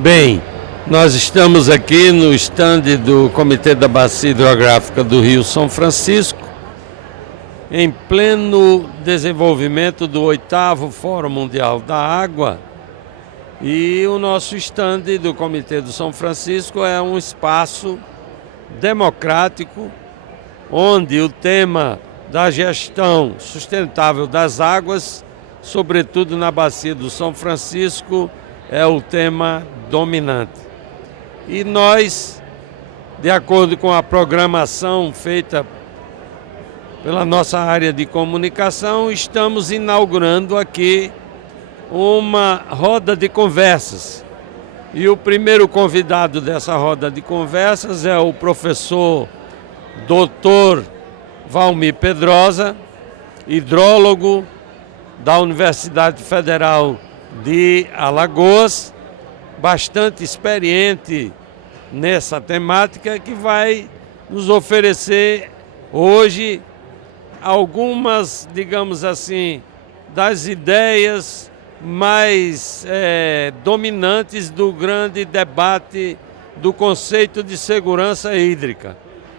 Bem, nós estamos aqui no estande do Comitê da Bacia Hidrográfica do Rio São Francisco, em pleno desenvolvimento do 8º Fórum Mundial da Água, e o nosso estande do Comitê do São Francisco é um espaço democrático, onde o tema da gestão sustentável das águas, sobretudo na Bacia do São Francisco, é o tema dominante. E nós, de acordo com a programação feita pela nossa área de comunicação, estamos inaugurando aqui uma roda de conversas. E o primeiro convidado dessa roda de conversas é o professor Dr. Valmir Pedrosa, hidrólogo da Universidade Federal de Alagoas, bastante experiente nessa temática, que vai nos oferecer hoje algumas, digamos assim, das ideias mais dominantes do grande debate do conceito de segurança hídrica.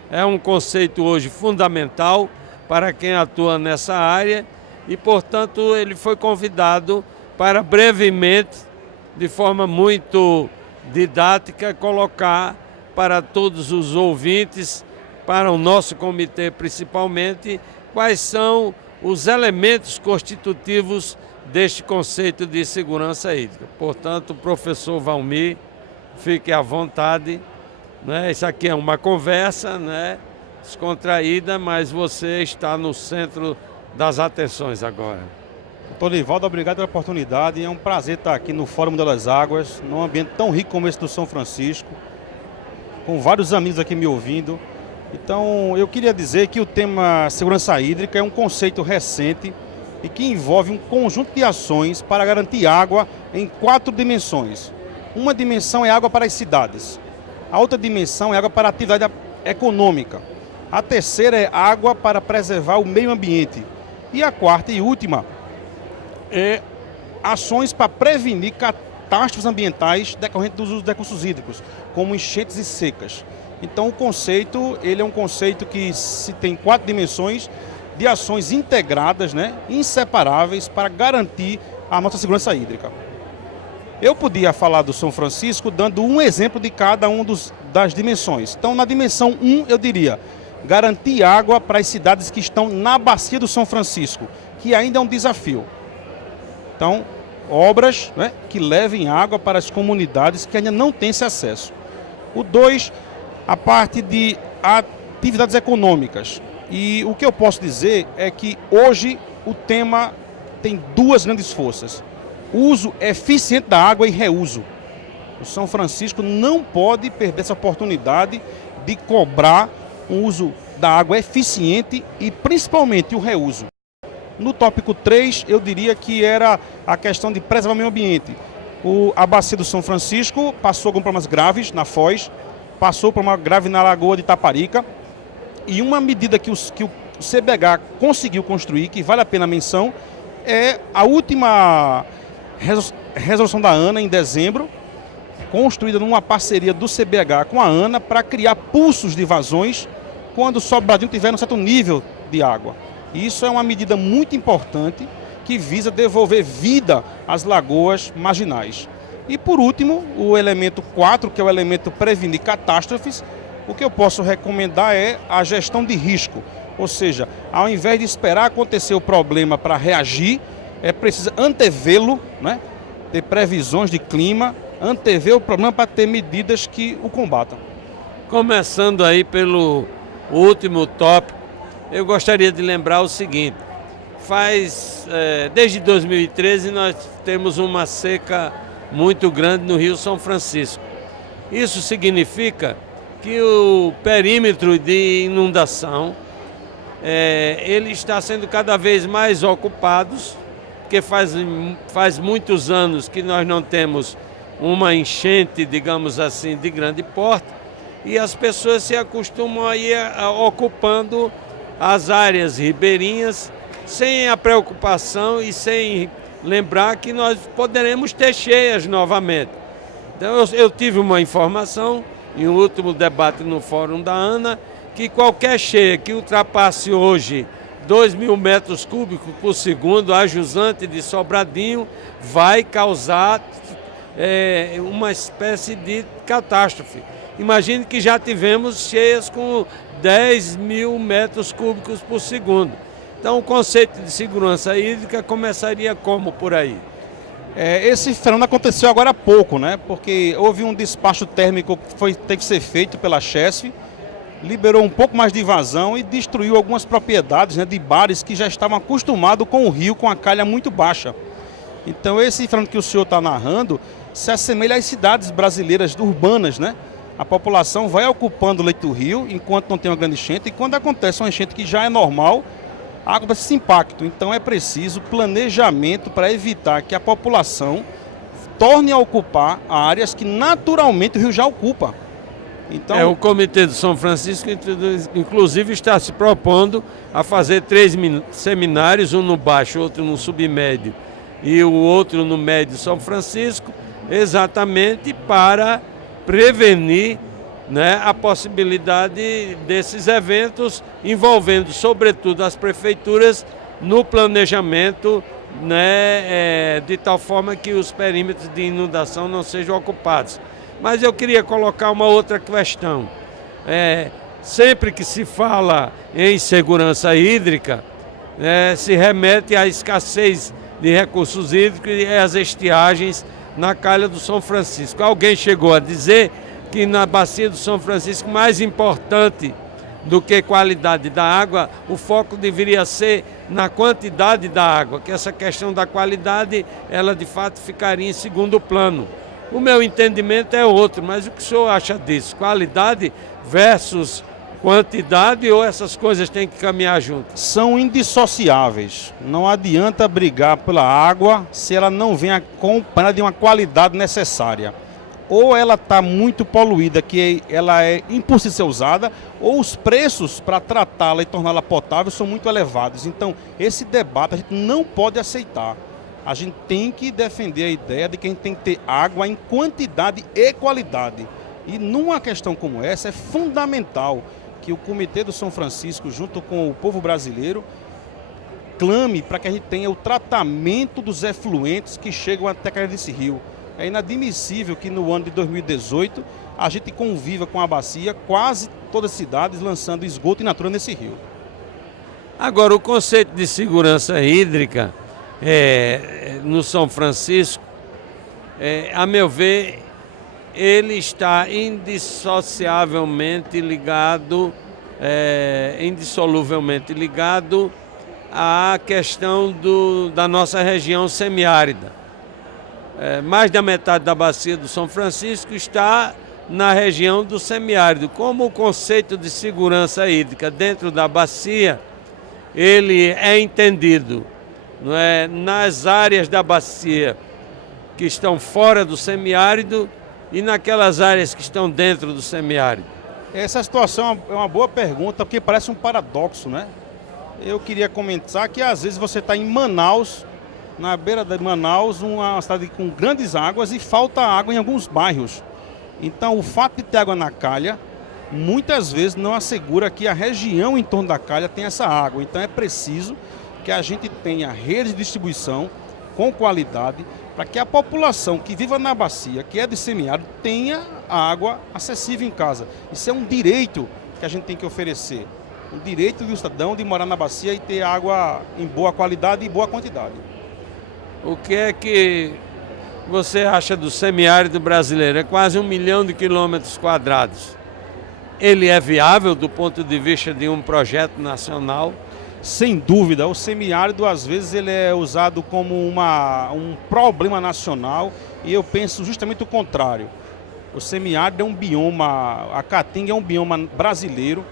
É um conceito hoje fundamental para quem atua nessa área e, portanto, ele foi convidado para brevemente, de forma muito didática, colocar para todos os ouvintes, para o nosso comitê principalmente, quais são os elementos constitutivos deste conceito de segurança hídrica. Portanto, professor Valmir, fique à vontade, né? Isso aqui é uma conversa, né, descontraída, mas você está no centro das atenções agora. Doutor Nivaldo, obrigado pela oportunidade. É um prazer estar aqui no Fórum das Águas, num ambiente tão rico como esse do São Francisco, com vários amigos aqui me ouvindo. Então, eu queria dizer que o tema segurança hídrica é um conceito recente e que envolve um conjunto de ações para garantir água em 4 dimensões. Uma dimensão é água para as cidades, a outra dimensão é água para a atividade econômica, a terceira é água para preservar o meio ambiente e a quarta e última é ações para prevenir catástrofes ambientais decorrentes do uso dos recursos hídricos, como enchentes e secas. Então o conceito, ele é um conceito que se tem 4 dimensões de ações integradas, né, inseparáveis para garantir a nossa segurança hídrica. Eu podia falar do São Francisco dando um exemplo de cada uma das dimensões. Então na dimensão 1 eu diria garantir água para as cidades que estão na Bacia do São Francisco, que ainda é um desafio. Então, obras, né, que levem água para as comunidades que ainda não têm esse acesso. O 2, a parte de atividades econômicas. E o que eu posso dizer é que hoje o tema tem 2 grandes forças. Uso eficiente da água e reuso. O São Francisco não pode perder essa oportunidade de cobrar um uso da água eficiente e principalmente o reuso. No tópico 3, eu diria que era a questão de preservar o meio ambiente. A Bacia do São Francisco passou com problemas graves na Foz, passou por uma grave na Lagoa de Itaparica, e uma medida que o CBH conseguiu construir, que vale a pena a menção, é a última resolução da ANA, em dezembro, construída numa parceria do CBH com a ANA para criar pulsos de vazões quando o Sobradinho tiver um certo nível de água. E isso é uma medida muito importante que visa devolver vida às lagoas marginais. E por último, o elemento 4, que é o elemento prevenir catástrofes, o que eu posso recomendar é a gestão de risco. Ou seja, ao invés de esperar acontecer o problema para reagir, é preciso antevê-lo, né? Ter previsões de clima, antever o problema para ter medidas que o combatam. Começando aí pelo último tópico, eu gostaria de lembrar o seguinte: desde 2013 nós temos uma seca muito grande no Rio São Francisco. Isso significa que o perímetro de inundação ele está sendo cada vez mais ocupado, porque faz muitos anos que nós não temos uma enchente, digamos assim, de grande porte, e as pessoas se acostumam a ir ocupando as áreas ribeirinhas sem a preocupação e sem lembrar que nós poderemos ter cheias novamente. Então eu tive uma informação em um último debate no Fórum da ANA que qualquer cheia que ultrapasse hoje 2.000 metros cúbicos por segundo, a jusante de Sobradinho, vai causar uma espécie de catástrofe. Imagine que já tivemos cheias com 10.000 metros cúbicos por segundo. Então o conceito de segurança hídrica começaria como por aí? Esse fenômeno aconteceu agora há pouco, né? Porque houve um despacho térmico que teve que ser feito pela Chesf, liberou um pouco mais de vazão e destruiu algumas propriedades, né, de bares que já estavam acostumados com o rio com a calha muito baixa. Então esse fenômeno que o senhor está narrando se assemelha às cidades brasileiras urbanas, né? A população vai ocupando o leito do rio enquanto não tem uma grande enchente, e quando acontece uma enchente que já é normal, acontece esse impacto. Então é preciso planejamento para evitar que a população torne a ocupar áreas que naturalmente o rio já ocupa. Então, o Comitê de São Francisco, inclusive, está se propondo a fazer 3 seminários, um no baixo, outro no submédio e o outro no médio São Francisco, exatamente para prevenir, né, a possibilidade desses eventos envolvendo, sobretudo, as prefeituras no planejamento, né, de tal forma que os perímetros de inundação não sejam ocupados. Mas eu queria colocar uma outra questão. Sempre que se fala em segurança hídrica, se remete à escassez de recursos hídricos e às estiagens na calha do São Francisco. Alguém chegou a dizer que na bacia do São Francisco, mais importante do que qualidade da água, o foco deveria ser na quantidade da água, que essa questão da qualidade, ela de fato ficaria em segundo plano. O meu entendimento é outro, mas o que o senhor acha disso? Qualidade versus quantidade, ou essas coisas têm que caminhar juntas? São indissociáveis. Não adianta brigar pela água se ela não vem acompanhada de uma qualidade necessária. Ou ela está muito poluída, que ela é impossível ser usada, ou os preços para tratá-la e torná-la potável são muito elevados. Então, esse debate a gente não pode aceitar. A gente tem que defender a ideia de que a gente tem que ter água em quantidade e qualidade. E numa questão como essa é fundamental que o Comitê do São Francisco, junto com o povo brasileiro, clame para que a gente tenha o tratamento dos efluentes que chegam até a calha desse rio. É inadmissível que no ano de 2018 a gente conviva com a bacia, quase todas as cidades lançando esgoto in natura nesse rio. Agora, o conceito de segurança hídrica no São Francisco, a meu ver, ele está indissociavelmente ligado, indissoluvelmente ligado à questão da nossa região semiárida. Mais da metade da bacia do São Francisco está na região do semiárido. Como o conceito de segurança hídrica dentro da bacia, ele é entendido, não é, nas áreas da bacia que estão fora do semiárido e naquelas áreas que estão dentro do semiárido. Essa situação é uma boa pergunta, porque parece um paradoxo, né? Eu queria comentar que às vezes você está em Manaus, na beira de Manaus, uma cidade com grandes águas, e falta água em alguns bairros. Então o fato de ter água na calha, muitas vezes não assegura que a região em torno da calha tenha essa água. Então é preciso que a gente tenha rede de distribuição com qualidade, para que a população que viva na bacia, que é de semiárido, tenha água acessível em casa. Isso é um direito que a gente tem que oferecer. Um direito do cidadão de morar na bacia e ter água em boa qualidade e boa quantidade. O que é que você acha do semiárido brasileiro? É quase 1 milhão de quilômetros quadrados. Ele é viável do ponto de vista de um projeto nacional? Sem dúvida, o semiárido às vezes ele é usado como um problema nacional, e eu penso justamente o contrário. O semiárido é um bioma, a Caatinga é um bioma brasileiro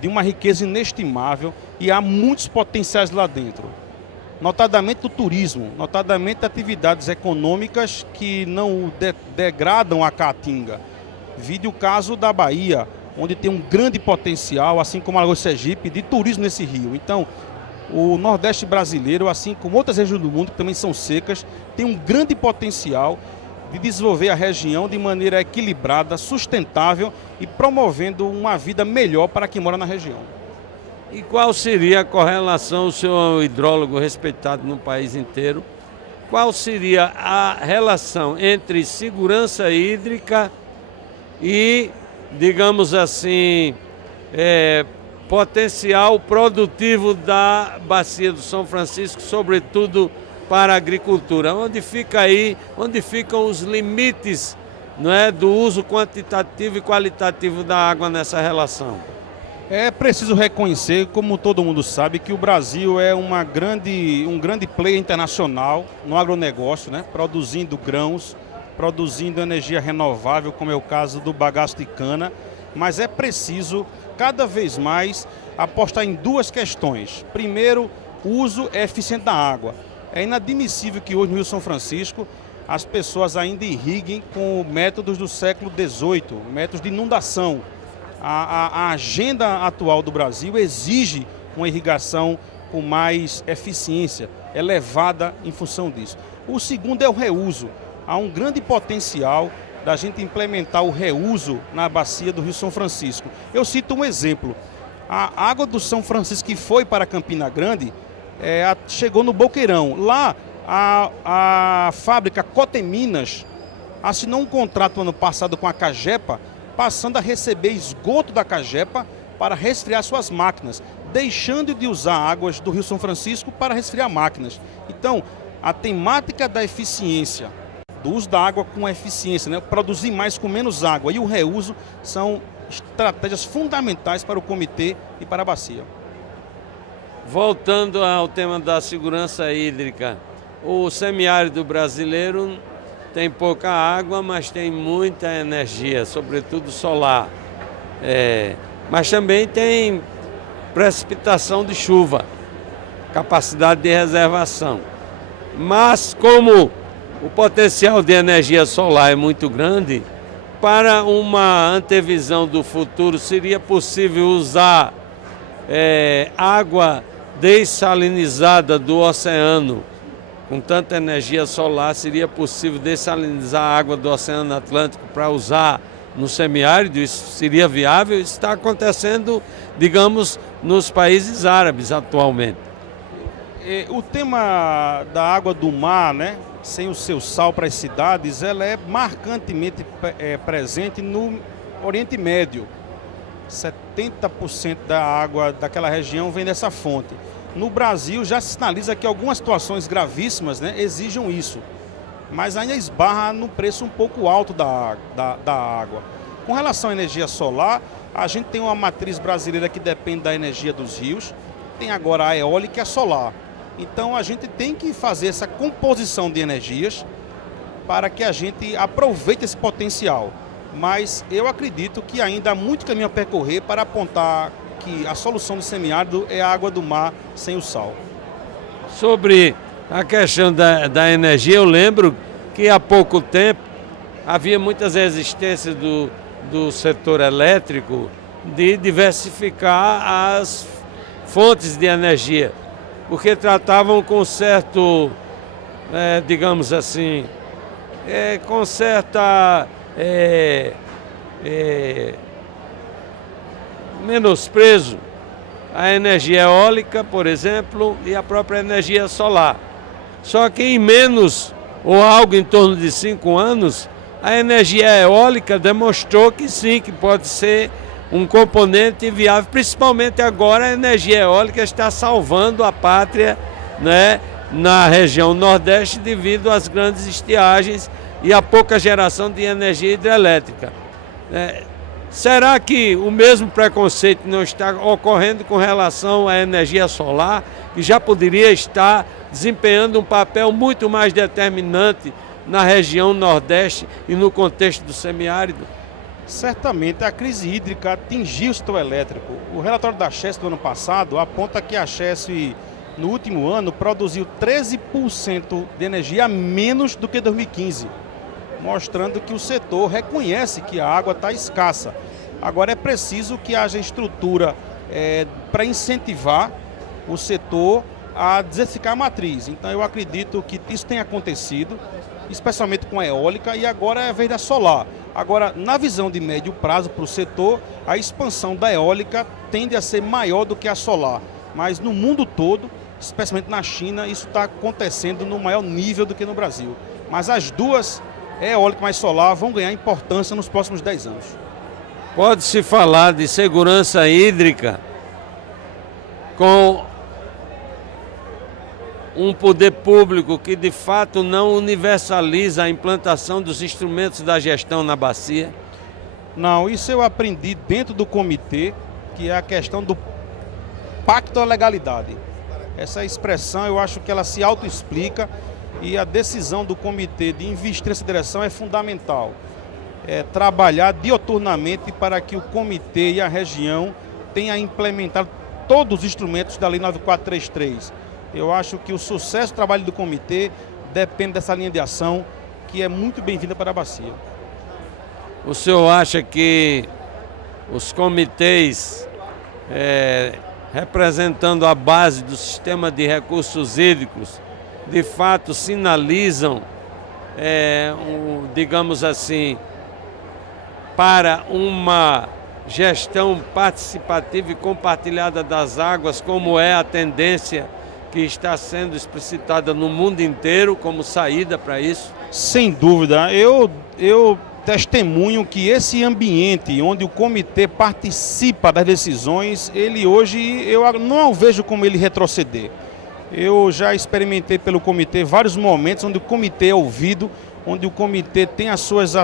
de uma riqueza inestimável, e há muitos potenciais lá dentro. Notadamente do turismo, notadamente atividades econômicas que não degradam a Caatinga. Vide o caso da Bahia, onde tem um grande potencial, assim como Alagoas e Sergipe, de turismo nesse rio. Então, o Nordeste brasileiro, assim como outras regiões do mundo que também são secas, tem um grande potencial de desenvolver a região de maneira equilibrada, sustentável e promovendo uma vida melhor para quem mora na região. E qual seria a correlação, o senhor é um hidrólogo respeitado no país inteiro, qual seria a relação entre segurança hídrica e, digamos assim, potencial produtivo da Bacia do São Francisco, sobretudo para a agricultura? Onde fica aí, onde ficam os limites, não é, do uso quantitativo e qualitativo da água nessa relação? É preciso reconhecer, como todo mundo sabe, que o Brasil é um grande player internacional no agronegócio, né? Produzindo grãos, produzindo energia renovável, como é o caso do bagaço de cana, mas é preciso cada vez mais apostar em duas questões. Primeiro, o uso eficiente da água. É inadmissível que hoje no Rio São Francisco as pessoas ainda irriguem com métodos do século XVIII, métodos de inundação. A agenda atual do Brasil exige uma irrigação com mais eficiência, elevada em função disso. O segundo é o reuso. Há um grande potencial da gente implementar o reuso na bacia do Rio São Francisco. Eu cito um exemplo. A água do São Francisco que foi para Campina Grande chegou no Boqueirão. Lá, a fábrica Coteminas assinou um contrato ano passado com a Cagepa, passando a receber esgoto da Cagepa para resfriar suas máquinas, deixando de usar águas do Rio São Francisco para resfriar máquinas. Então, a temática da eficiência, do uso da água com eficiência, né? Produzir mais com menos água e o reuso são estratégias fundamentais para o comitê e para a bacia. Voltando ao tema da segurança hídrica, o semiárido brasileiro tem pouca água, mas tem muita energia, sobretudo solar. Mas também tem precipitação de chuva, capacidade de reservação. Mas como o potencial de energia solar é muito grande, para uma antevisão do futuro seria possível usar água dessalinizada do oceano. Com tanta energia solar, seria possível dessalinizar a água do Oceano Atlântico para usar no semiárido? Isso seria viável? Isso está acontecendo, digamos, nos países árabes atualmente. O tema da água do mar, né, sem o seu sal para as cidades, ela é marcantemente presente no Oriente Médio. 70% da água daquela região vem dessa fonte. No Brasil já se sinaliza que algumas situações gravíssimas, né, exijam isso, mas ainda esbarra no preço um pouco alto da água. Com relação à energia solar, a gente tem uma matriz brasileira que depende da energia dos rios, tem agora a eólica e a solar. Então a gente tem que fazer essa composição de energias para que a gente aproveite esse potencial. Mas eu acredito que ainda há muito caminho a percorrer para apontar que a solução do semiárido é a água do mar sem o sal. Sobre a questão da energia, eu lembro que há pouco tempo havia muitas resistências do setor elétrico de diversificar as fontes de energia, porque tratavam com certo, digamos assim, com certa menosprezo a energia eólica, por exemplo, e a própria energia solar. Só que em menos ou algo em torno de 5 anos, a energia eólica demonstrou que sim, que pode ser um componente viável, principalmente agora a energia eólica está salvando a pátria, né, na região Nordeste devido às grandes estiagens e à pouca geração de energia hidrelétrica. Será que o mesmo preconceito não está ocorrendo com relação à energia solar, que já poderia estar desempenhando um papel muito mais determinante na região Nordeste e no contexto do semiárido? Certamente a crise hídrica atingiu o setor elétrico. O relatório da Chesf do ano passado aponta que a Chesf, no último ano, produziu 13% de energia a menos do que 2015. Mostrando que o setor reconhece que a água está escassa. Agora é preciso que haja estrutura para incentivar o setor a desertificar a matriz. Então eu acredito que isso tem acontecido, especialmente com a eólica, e agora é a vez da solar. Agora, na visão de médio prazo para o setor, a expansão da eólica tende a ser maior do que a solar. Mas no mundo todo, especialmente na China, isso está acontecendo no maior nível do que no Brasil. Mas as duas, eólica mais solar, vão ganhar importância nos próximos 10 anos. Pode-se falar de segurança hídrica com um poder público que de fato não universaliza a implantação dos instrumentos da gestão na bacia? Não, isso eu aprendi dentro do comitê, que é a questão do pacto à legalidade. Essa expressão eu acho que ela se autoexplica e a decisão do comitê de investir nessa direção é fundamental. É trabalhar dioturnamente para que o comitê e a região tenham implementado todos os instrumentos da Lei 9433. Eu acho que o sucesso do trabalho do comitê depende dessa linha de ação, que é muito bem-vinda para a bacia. O senhor acha que os comitês, representando a base do sistema de recursos hídricos, de fato sinalizam, digamos assim, para uma gestão participativa e compartilhada das águas, como é a tendência que está sendo explicitada no mundo inteiro como saída para isso? Sem dúvida, eu testemunho que esse ambiente onde o comitê participa das decisões, ele hoje, eu não vejo como ele retroceder. Eu já experimentei pelo comitê vários momentos onde o comitê é ouvido, onde o comitê tem as suas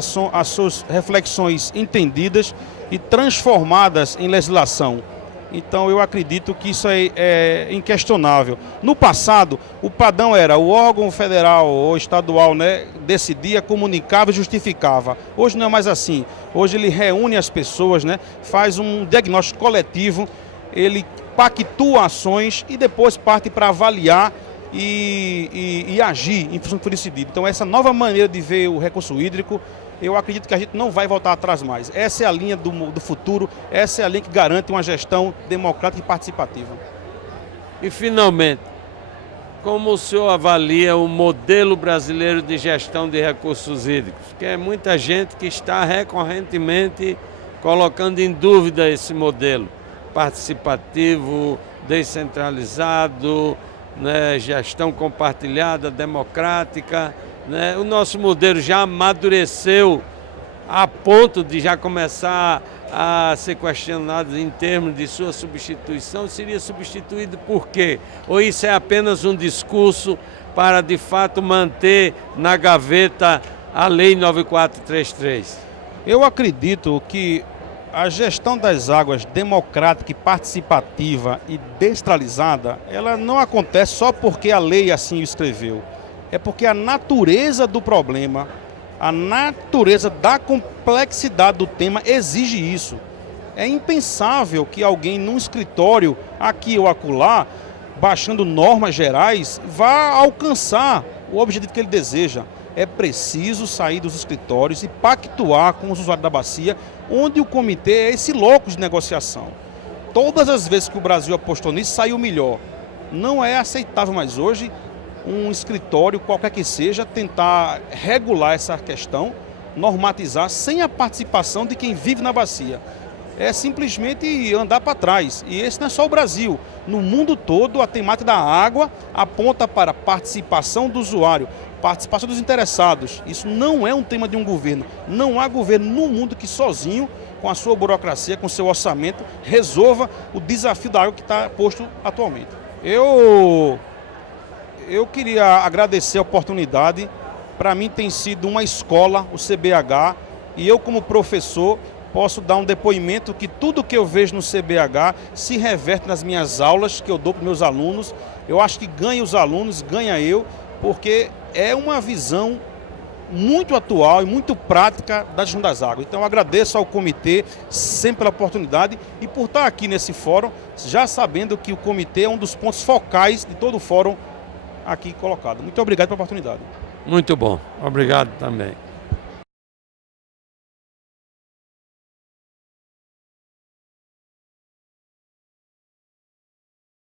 reflexões entendidas e transformadas em legislação. Então eu acredito que isso é inquestionável. No passado, o padrão era o órgão federal ou estadual, né, decidia, comunicava e justificava. Hoje não é mais assim. Hoje ele reúne as pessoas, né, faz um diagnóstico coletivo, ele pactua ações e depois parte para avaliar e agir em função do que foi decidido. Então essa nova maneira de ver o recurso hídrico, eu acredito que a gente não vai voltar atrás mais. Essa é a linha do futuro, essa é a linha que garante uma gestão democrática e participativa. E finalmente, como o senhor avalia o modelo brasileiro de gestão de recursos hídricos? Que é muita gente que está recorrentemente colocando em dúvida esse modelo participativo, descentralizado, né, gestão compartilhada, democrática. Né? O nosso modelo já amadureceu a ponto de já começar a ser questionado em termos de sua substituição. Seria substituído por quê? Ou isso é apenas um discurso para, de fato, manter na gaveta a Lei 9433? Eu acredito que a gestão das águas democrática e participativa e descentralizada, ela não acontece só porque a lei assim o escreveu. É porque a natureza do problema, a natureza da complexidade do tema exige isso. É impensável que alguém num escritório, aqui ou acolá, baixando normas gerais, vá alcançar o objetivo que ele deseja. É preciso sair dos escritórios e pactuar com os usuários da bacia, onde o comitê é esse locus de negociação. Todas as vezes que o Brasil apostou nisso, saiu melhor. Não é aceitável mais hoje um escritório, qualquer que seja, tentar regular essa questão, normatizar, sem a participação de quem vive na bacia. É simplesmente andar para trás. E esse não é só o Brasil. No mundo todo, a temática da água aponta para a participação do usuário, participação dos interessados. Isso não é um tema de um governo. Não há governo no mundo que sozinho, com a sua burocracia, com o seu orçamento, resolva o desafio da água que está posto atualmente. Eu queria agradecer a oportunidade. Para mim tem sido uma escola, o CBH, e eu como professor posso dar um depoimento que tudo que eu vejo no CBH se reverte nas minhas aulas que eu dou para os meus alunos. Eu acho que ganha os alunos, ganha eu, porque é uma visão muito atual e muito prática da gestão das águas. Então eu agradeço ao comitê sempre pela oportunidade e por estar aqui nesse fórum, já sabendo que o comitê é um dos pontos focais de todo o fórum aqui colocado. Muito obrigado pela oportunidade. Muito bom. Obrigado também.